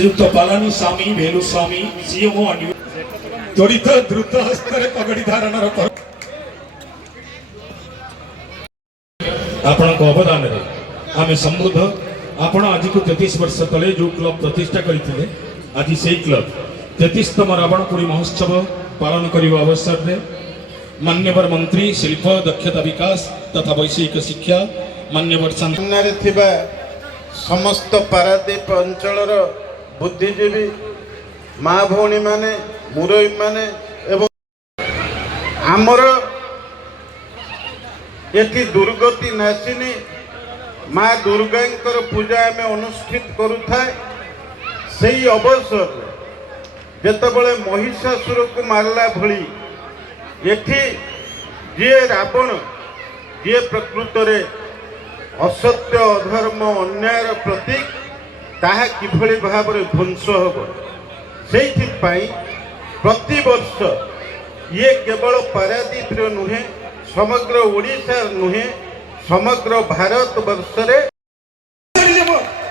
श्रीयुक्त पालानी स्वामी भेलुस्वामी सीएमओ त्वरित द्रुत हस्तर कगड़ी धारण आपण अवदान आम समृद्ध आपण आज को 33 वर्ष तले जो क्लब प्रतिष्ठा करते आज से क्लब 33तम रावणपुरी महोत्सव पालन करने अवसर में मान्यवर मंत्री शिल्प दक्षता विकास तथा वैषयिक शिक्षा मान्यवर समस्त पारादीप अंचल बुद्धिजीवी माँ भौणी माने मुरई माने एवं आमर ये दुर्गति नाशिनी माँ दुर्गा पूजा आम अनुष्ठित करुए से अवसर जितेबले महिषासुर को मारला भली एठी जी रावण जी प्रकृत असत्य अधर्म अन्यायर प्रतीक ताहा किभली भाव ध्वंस हम से प्रति वर्ष ये केवल पारादीप नुहे समग्र ओडिशा नुहे समग्र भारत वर्ष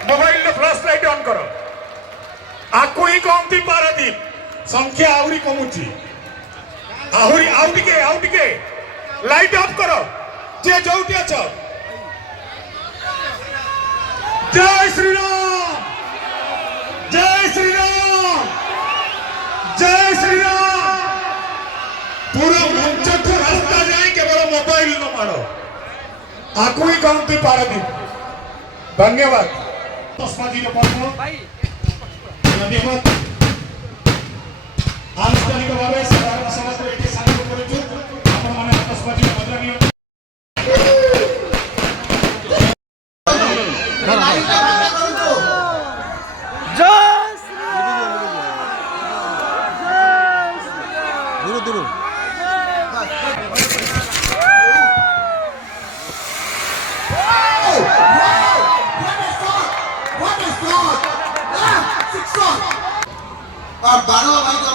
मोबाइल फ्लैश लाइट ऑन करो आको ही कमती पारादीप संख्या आउरी कमुची आहुरी आउ टिके लाइट ऑफ करो जे जोटी अछ जय श्री राम जय श्री राम जय श्री राम पूरा मंच को रास्ता जाए केवल मोबाइल न मारो आको ही कमती पारादीप धन्यवाद तस्माजी पर्व धन्यवाद आनुष्ठानिक भाव साधारण समाज ये सामिल कर तस्माजी मजा बाणा भाई